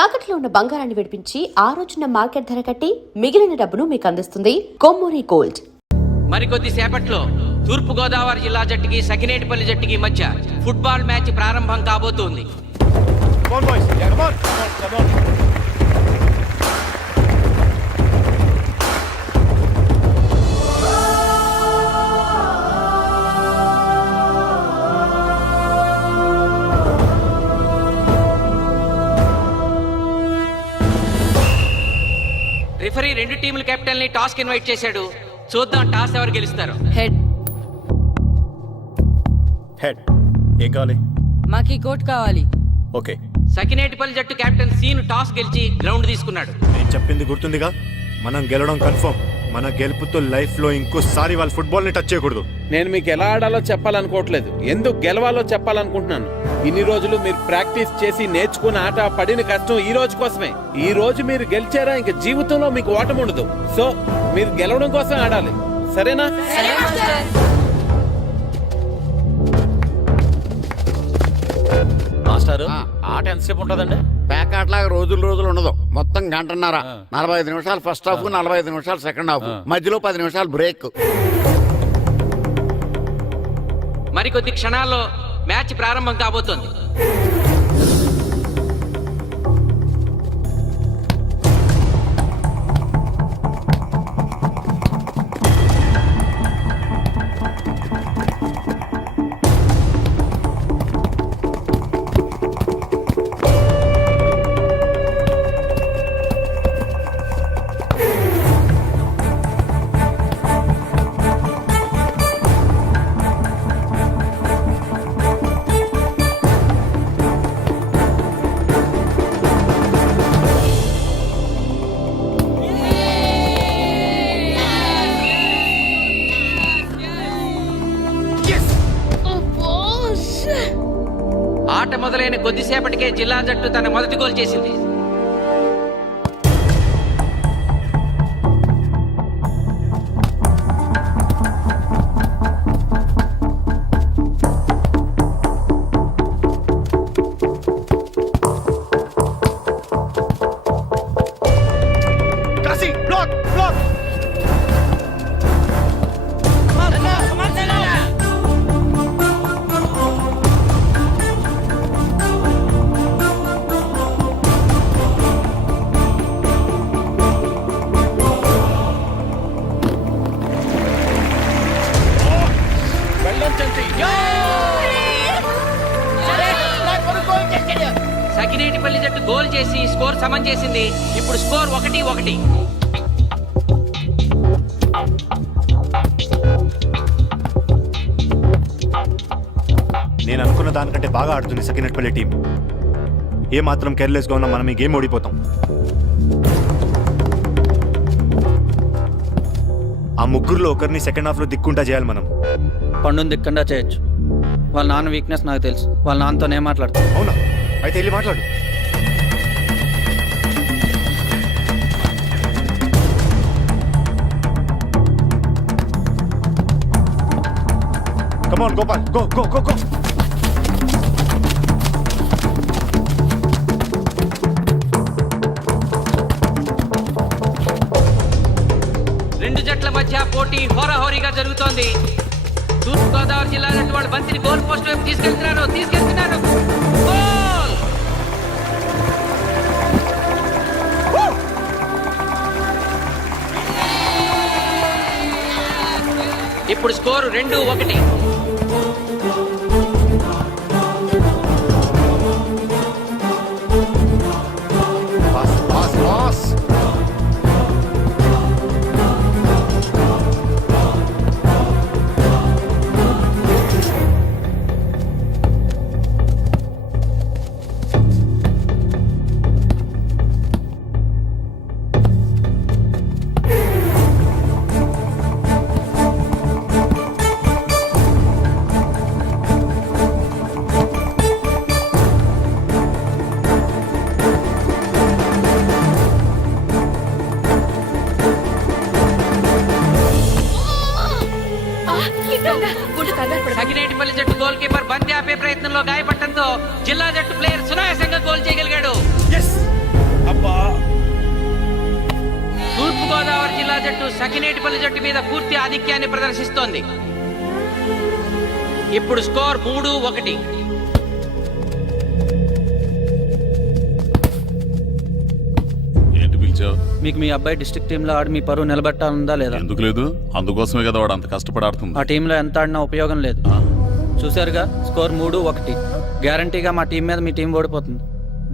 తాకట్లో ఉన్న బంగారాన్ని విడిపించి ఆ రోజున మార్కెట్ ధర కట్టి మిగిలిన డబ్బును మీకు అందిస్తుంది కొమ్మూరి గోల్డ్. మరికొద్ది సేపట్లో తూర్పు గోదావరి జిల్లా జట్టుకి సకినేటిపల్లి జట్టుకి మధ్య ఫుట్బాల్ మ్యాచ్ ప్రారంభం కాబోతోంది. రిఫరీ రెండు టీముల కెప్టెన్ ని టాస్ కి ఇన్వైట్ చేశాడు. చూద్దాం టాస్ ఎవరు గెలుస్తారు. హెడ్. హెడ్. ఏం కావాలి? మాకి కోట్ కావాలి. ఓకే. సకినేటిపల్లి జట్టు కెప్టెన్ సీను టాస్ గెలిచి గ్రౌండ్ తీసుకున్నాడు. నేను చెప్పింది గుర్తుందిగా, మనం గెలవడం కన్ఫర్మ్. మన గెలుపుతో లైఫ్ లో ఇంకోసారి వాళ్ళ ఫుట్బాల్ ని టచ్ చేయకూడదు. నేను మీకు ఎలా ఆడాలో చెప్పాలనుకోవట్లేదు, ఎందుకు గెలవాలో చెప్పాలనుకుంటున్నాను. ఇన్ని రోజులు మీరు ప్రాక్టీస్ చేసి నేర్చుకున్న ఆట పడిన కష్టం ఈ రోజు కోసమే. ఈ రోజు మీరు గెలిచారా ఇంక జీవితంలో మీకు ఓటం ఉండదు. సో మీరు గెలవడం కోసం ఆడాలి, సరేనా? మాస్టారు, ఆట ఎంతసేపు ఉంటుందండి? పేకాట్లాగా రోజులు ఉండదు. మొత్తం గంటన్నర. 45 నిమిషాలు ఫస్ట్ హాఫ్, 45 నిమిషాలు సెకండ్ హాఫ్, మధ్యలో 10 నిమిషాలు బ్రేక్. మరికొద్ది క్షణాల్లో మ్యాచ్ ప్రారంభం కాబోతోంది. ఆట మొదలైన కొద్దిసేపటికే జిల్లా జట్టు తన మొదటి గోల్ చేసింది. సకినేటిపల్లి జట్టు గోల్ చేసి స్కోర్ సమం చేసింది. ఇప్పుడు స్కోర్ 1-1. నేను అనుకున్న దానికంటే బాగా ఆడుతుంది సకినేటిపల్లి టీం. ఏ మాత్రం కేర్లెస్ గా ఉన్నా మనం ఈ గేమ్ ఓడిపోతాం. ఆ ముగ్గురులో ఒకరిని సెకండ్ హాఫ్ లో దిక్కుంటా చేయాలి మనం. పండుని దిక్కుండా చేయొచ్చు. వాళ్ళ నాన్న వీక్నెస్ నాకు తెలుసు. వాళ్ళ నాన్నతో నేను మాట్లాడతాను. అవునా? అయితే వెళ్ళి మాట్లాడు. Come on, Gopal. Go. రెండు జట్ల మధ్య పోటీ హోరాహోరీగా జరుగుతోంది. తూర్పు గోదావరి జిల్లా జట్టు వాళ్ళు బంతిని గోల్ పోస్ట్ వైపు తీసుకెళ్తున్నారు. గోల్! ఇప్పుడు స్కోరు 2-1. పాస్. సకినేటిపల్లి జట్టు గోల్ కీపర్ బంతి ఆపే ప్రయత్నంలో గాయపడటంతో జిల్లా జట్టు ప్లేయర్ సునాయాసంగా గోల్ చేయగలిగాడు. జట్టు సకినేటిపల్లి జట్టు మీద పూర్తి ఆధిక్యాన్ని ప్రదర్శిస్తోంది. ఇప్పుడు స్కోర్ 3-1. ఏంటి పిలిచావు? మీకు మీ అబ్బాయి డిస్ట్రిక్ట్ టీంలో ఆడి మీ పరువు నిలబెట్టాలందా లేదా? ఎందుకు లేదు? అందుకోసమే కదా వాడు అంత కష్టపడి ఆడుతుంది. ఆ టీంలో ఎంత ఆడినా ఉపయోగం లేదు. చూశారుగా, స్కోర్ 3-1. గ్యారంటీగా మా టీం మీద మీ టీం ఓడిపోతుంది.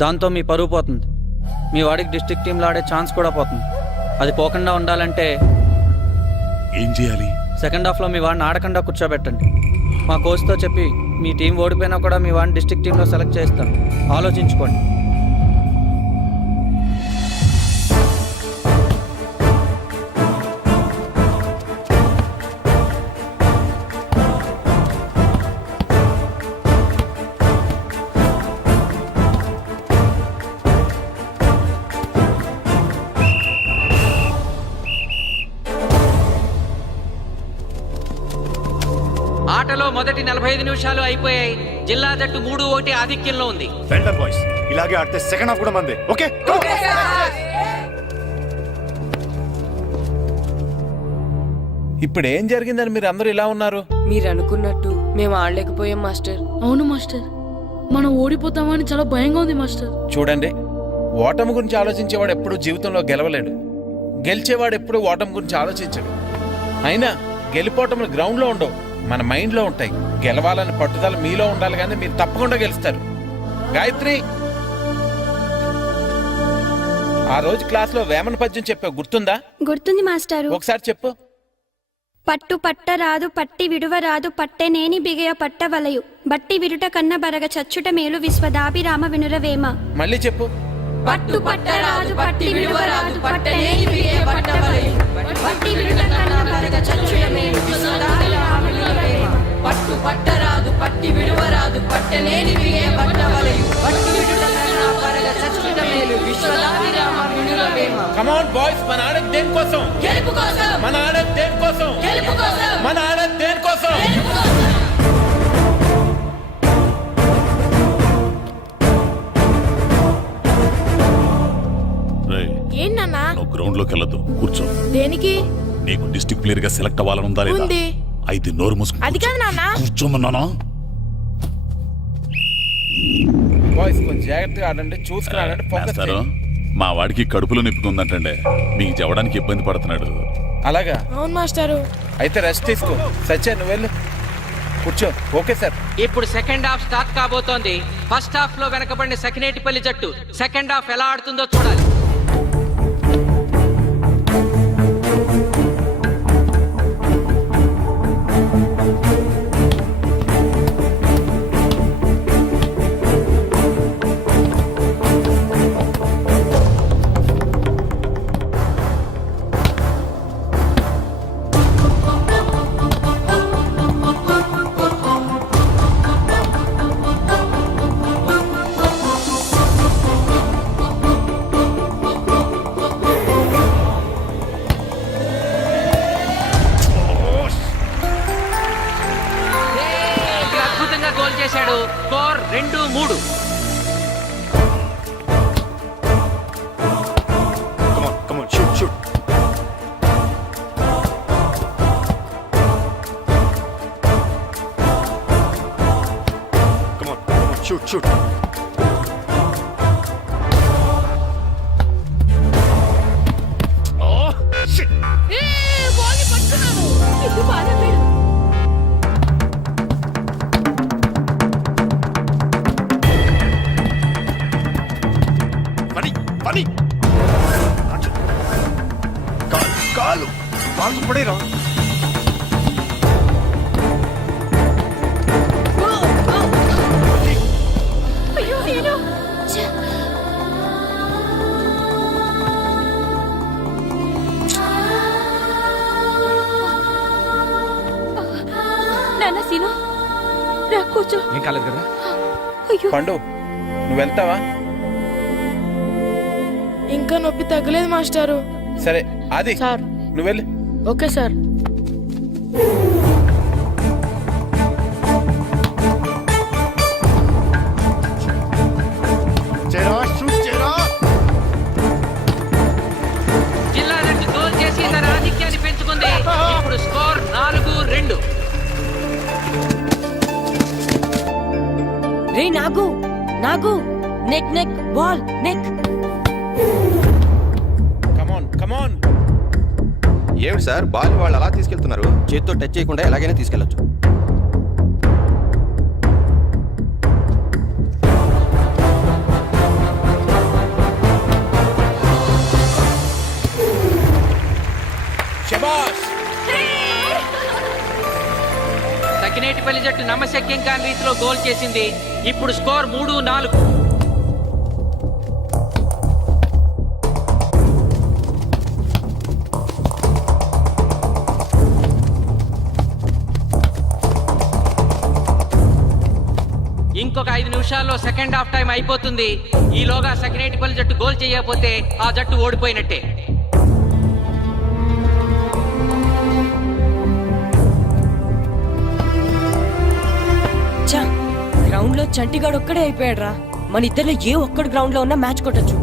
దాంతో మీ పరువు పోతుంది. మీ వాడికి డిస్ట్రిక్ట్ టీంలో ఆడే ఛాన్స్ కూడా పోతుంది. అది పోకుండా ఉండాలంటే ఏం చేయాలి? సెకండ్ హాఫ్లో మీ వాడిని ఆడకుండా కూర్చోబెట్టండి. మా కోచ్తో చెప్పి మీ టీం ఓడిపోయినా కూడా మీ వాడిని డిస్ట్రిక్ట్ టీంలో సెలెక్ట్ చేస్తాను. ఆలోచించుకోండి. ఆటలో మొదటి 45 నిమిషాలు అయిపోయాయి. జిల్లా జట్టు 3-1 ఆధిక్యంలో ఉంది. వెల్డన్ బాయ్స్, ఇలాగే ఆడితే సెకండ్ హాఫ్ కూడా మందే. ఓకే, ఇప్పుడు ఏం జరిగిందని మీరు అందరూ ఇలా ఉన్నారు? మీరు అనుకున్నట్టు మేము ఆడలేకపోయాం మాస్టర్. అవును మాస్టర్, మనం ఓడిపోతామని చాలా భయంగా ఉంది మాస్టర్. చూడండి, ఓటమి గురించి ఆలోచించేవాడు ఎప్పుడు జీవితంలో గెలవలేడు. గెలిచేవాడు ఎప్పుడు ఓటమి గురించి ఆలోచించడు. అయినా గెలిపోవటములు గ్రౌండ్లో ఉండవు, మన మైండ్లో ఉంటాయి. గెలవాలని పట్టుదల మీలో ఉండాలి, కానీ మీరు తప్పకుండా గెలుస్తారు. గాయత్రి, ఆ రోజు క్లాస్లో వేమన పద్యం చెప్పావు, గుర్తుందా? గుర్తుంది మాస్టారు. ఒకసారి చెప్పు. పట్టు పట్టరాదు పట్టి విడువరాదు పట్టెనేని బిగయ పట్టవలయు బట్టి విడుట కన్న బరగ చచ్చుట మేలు విశ్వదాభిరామ వినురవేమ. మళ్ళీ చెప్పు. పట్టు పట్టరాదు పట్టి విడువరాదు పట్టనేని బిగే పట్టవలయు బట్టి విడుట కన్న బరగ చచ్చుట మేలు విశ్వదాభిరామ వినురవేమ. పట్టు పట్టరాదు పట్టి విడువరాదు పట్టనేని బిగే పట్టవలయు బట్టి విడుట కన్న బరగ చచ్చుట మేలు విశ్వదాభిరామ వినురవేమ. కమ్ ఆన్ బాయ్స్, మన ఆడేది దేనికోసం? గెలుపు కోసం. మన ఆడేది దేనికోసం? గెలుపు కోసం. మన ఆడేది దేనికోసం? రేయ్, ఏంటన్నా? నువ్వు గ్రౌండ్ లోకి వెళ్ళదు, కూర్చో. దేనికి? నీకు డిస్ట్రిక్ట్ ప్లేయర్ గా సెలెక్ట్ అవ్వాలని ఉందా లేదా? ఉంది. అయితే నోరు మూసుకుని అది కాదు నాన్న. కూర్చోమన్నానా? బాయ్స్ కొంచెం జాగ్రత్తగా ఆడండి, చూసుకుని ఆడండి, ఫోకస్ మాస్టారు, చేయండి. మా వాడికి కడుపులో నిప్పుకుందంటండే, మీకు చెప్పడానికి ఇబ్బంది పడుతున్నాడు. అలాగా? అవును మాస్టారు. అయితే రెస్ట్ తీసుకో. సత్య, నువ్వు వెళ్ళు, కూర్చో. Okay sir. ఇప్పుడు సెకండ్ హాఫ్ స్టార్ట్ కాబోతోంది. ఫస్ట్ హాఫ్ లో వెనకబడిన సకినేటిపల్లి జట్టు సెకండ్ హాఫ్ ఎలా ఆడుతుందో చూడాలి. ఇక్కడ అద్భుతంగా గోల్ చేశాడు. Score 2-3. come on, shoot. Come on, shoot. Oh, shit. పని కాలు పడేరా. నాన్న సీను, రా కూర్చో. ఏం కాలేదు కదా? అయ్యో, పండు, నువ్వు వెళ్తావా? ఇంకా నొప్పి తగ్గలేదు మాస్టారు. సరే, అది సార్. నువ్వు వెళ్ళు. Okay sir. జిల్లా జట్టు గోల్ చేసి తన ఆధిక్యాన్ని Raghu neck neck ball neck. Come on come on. ఏమిటి సార్ బాల్ వాళ్ళు అలా తీసుకెళ్తున్నారు? చేతితో టచ్ చేయకుండా ఎలాగైనా తీసుకెళ్లొచ్చు. శబాష్. సకినేటిపల్లి జట్టు నమ్మశక్యం కాని రీతిలో గోల్ చేసింది. ఇప్పుడు స్కోర్ 3-4. ఇంకొక 5 నిమిషాల్లో సెకండ్ హాఫ్ టైం అయిపోతుంది. ఈలోగా సకినేటిపల్లి జట్టు గోల్ చేయకపోతే ఆ జట్టు ఓడిపోయినట్టే. గ్రౌండ్ లో చంటిగాడు ఒక్కడే అయిపోయాడు రా. మన ఇద్దరిలో ఏ ఒక్కడు గ్రౌండ్ లో ఉన్నా మ్యాచ్ కొట్టచ్చు.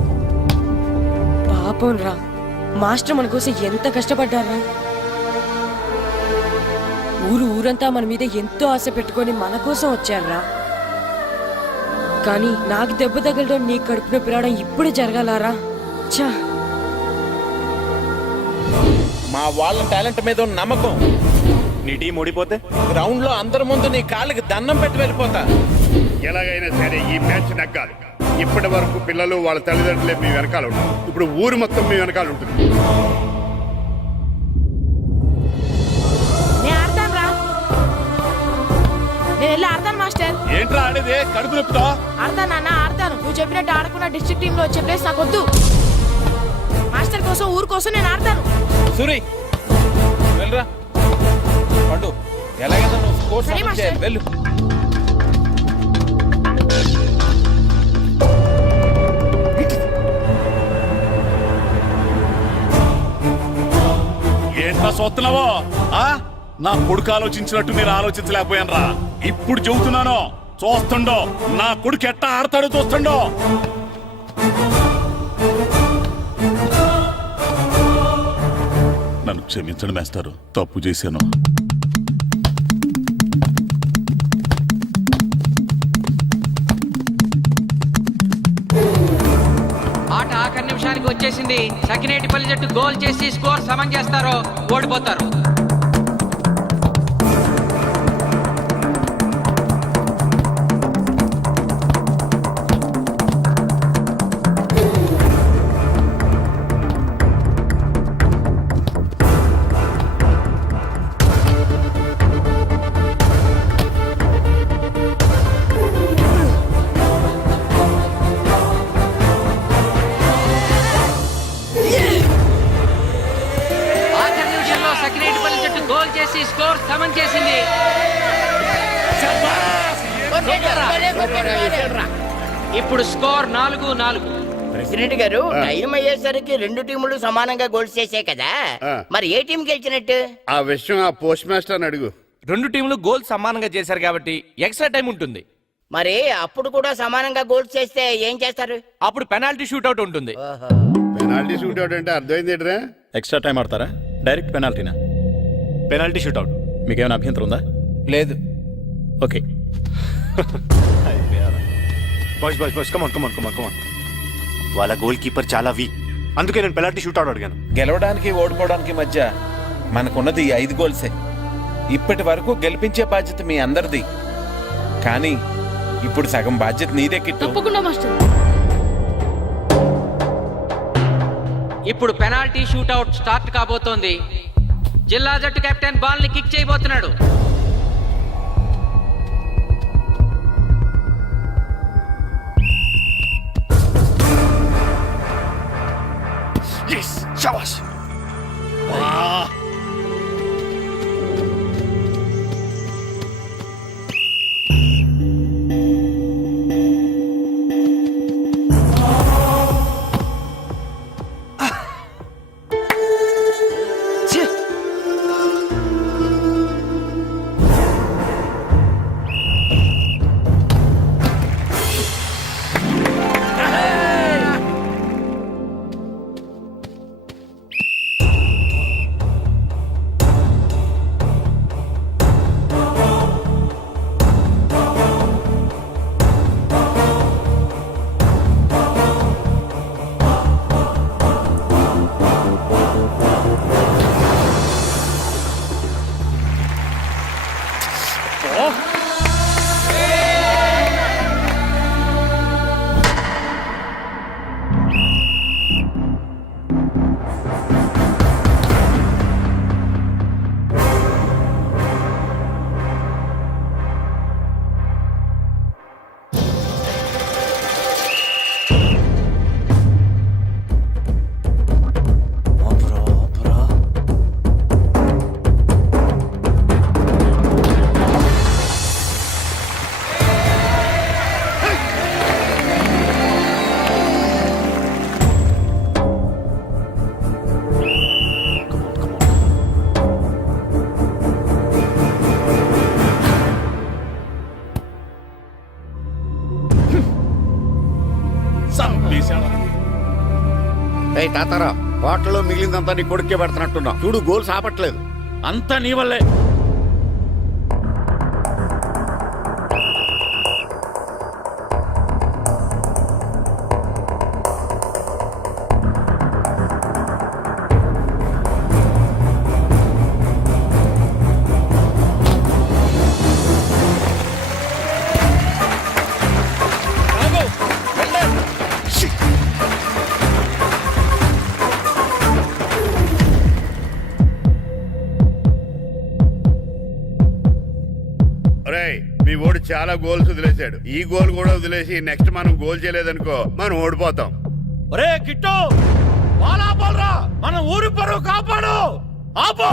పాపం రా, మాస్టర్ మన కోసం ఎంత కష్టపడ్డారా. ఊరంతా మన మీద ఎంతో ఆశ పెట్టుకొని మన కోసం వచ్చారా. కానీ నాకు దెబ్బ తగలడం, నీ కడుపు నొప్పి రావడం ఇప్పుడే జరగాలారా. చా, మా వాళ్ళ టాలెంట్ మీద ఉన్న నమ్మకం. నీ టీం ఓడిపోతే గ్రౌండ్ లో అందరి ముందు నీ కాళ్ళకి దండం పెట్టి వెళ్ళిపోతా. ఎలాగైనా సరే ఈ మ్యాచ్ నెగ్గాలి. ఇప్పటి వరకు పిల్లలు వాళ్ళ తల్లిదండ్రులే మీ వెనకాల ఉంటారు. ఇప్పుడు ఊరు మొత్తం మీ వెనకాల ఉంటుంది. నేను ఆడతాను రా. నేను వెళ్ళి ఆడతాను మాస్టర్. ఏంట్రా ఆడేది? కడుపు నొప్పుతో ఆడతాను నాన్న, ఆడతాను. నువ్వు చెప్పినట్టు ఆడకుండా డిస్ట్రిక్ట్ టీమ్ లో వచ్చే ప్లేస్ నాకు వద్దు. మాస్టర్ కోసం, ఊరు కోసం నేను ఆడతాను. సూరి వెళ్ళరా. పండు ఎలాగైనా నువ్వు స్కోర్ సరే, సమన్ చేయాలి. మాస్టర్. వెళ్ళు. ఏంట్రా చూస్తున్నావో? నా కొడుకు ఆలోచించినట్టు మీరు ఆలోచించలేకపోయాను రా. ఇప్పుడు చెబుతున్నాను, చూస్తుండో నా కొడుకు ఎట్టా ఆడతాడో చూస్తుండో. నన్ను క్షమించండి మేస్టారు, తప్పు చేశాను. ఆట ఆఖరి నిమిషానికి వచ్చేసింది. సకినేటిపల్లి జట్టు గోల్ చేసి స్కోర్ సమం చేస్తారో ఓడిపోతారు. ఆఖరి నిమిషంలో సకినేటిపల్లి జట్టు గోల్ చేసి స్కోర్ సమం చేసింది. ఇప్పుడు స్కోర్ 4-4. ప్రెసిడెంట్ గారు, టైం అయ్యేసరికి రెండు టీములు సమానంగా గోల్స్ చేసాయి కదా, మరి ఏ టీం గెలిచినట్టు? ఆ విషయం ఆ పోస్ట్ మాస్టర్ అడుగు. రెండు టీంలు గోల్ సమానంగా చేశారు కాబట్టి ఎక్స్ట్రా టైం ఉంటుంది. మరి అప్పుడు కూడా సమానంగా గోల్స్ చేస్తే ఏం చేస్తారు? అప్పుడు పెనాల్టీ షూట్అవుట్ ఉంటుంది. పెనాల్టీ షూట్ అవుట్ అంటే అర్థమైంది ఏంట్రా? ఎక్స్ట్రా టైం ఆడతారా, డైరెక్ట్ పెనాల్టీనా? Penalty shootout. మీకేమైనా అభ్యంతరం ఉందా? లేదు. Okay. Boys boys boys come on come on come on come on. వాళ్ళ గోల్ కీపర్ చాలా వీక్, అందుకే నేను పెనాల్టీ షూట్అవుట్ అడిగాను. గెలవడానికి ఓడిపోవడానికి మధ్య మనకున్నది 5 గోల్సే. ఇప్పటి వరకు గెలిపించే బాధ్యత మీ అందరిది. కానీ ఇప్పుడు సగం బాధ్యత నీదే కిట్టు. తప్పకుండా మాస్టర్. ఇప్పుడు పెనాల్టీ షూట్అవుట్ స్టార్ట్ కాబోతోంది. జిల్లా జట్టు కెప్టెన్ బాల్ ని కిక్ చేయబోతున్నాడు. శబాష్. ఏయ్ తాతారా, హోటల్లో మిగిలిందంతా నీ కొడుకే పెడుతున్నట్టున్నావు. చూడు గోల్స్ ఆపట్లేదు. అంతా నీ వల్లే. ఒరేయ్, మీ ఓడి చాలా గోల్స్ వదిలేశాడు. ఈ గోల్ కూడా వదిలేసి నెక్స్ట్ మనం గోల్ చేయలేదనుకో మనం ఓడిపోతాం. ఒరే కిట్టు, బాలా బాలరా, మన ఊరి పరువు కాపాడు. ఆపో.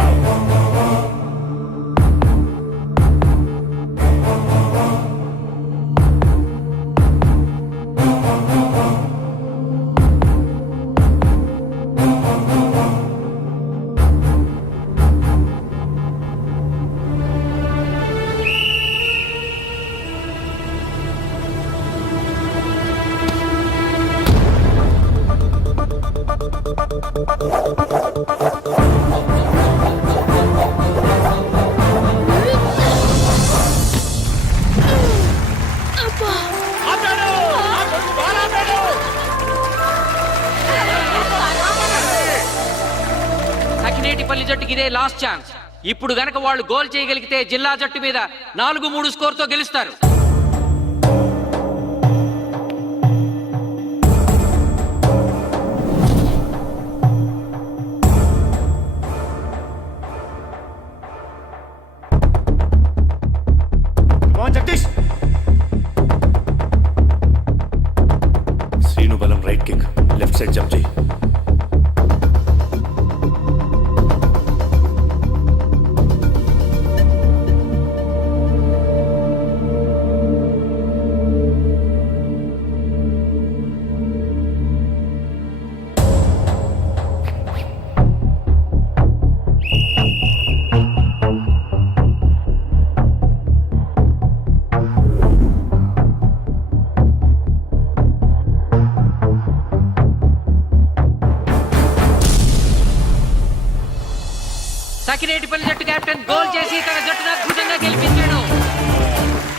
సకినేటిపల్లి జట్టుకి ఇదే లాస్ట్ ఛాన్స్. ఇప్పుడు గనక వాళ్ళు గోల్ చేయగలిగితే జిల్లా జట్టు మీద 4-3 స్కోర్తో గెలుస్తారు. జగదీష్, శ్రీను బలం right kick, left side jump చేయి. సకినేటిపల్లి జట్టు కెప్టెన్ గోల్ చేసి తన జట్టును అద్భుతంగా గెలిపించాడు.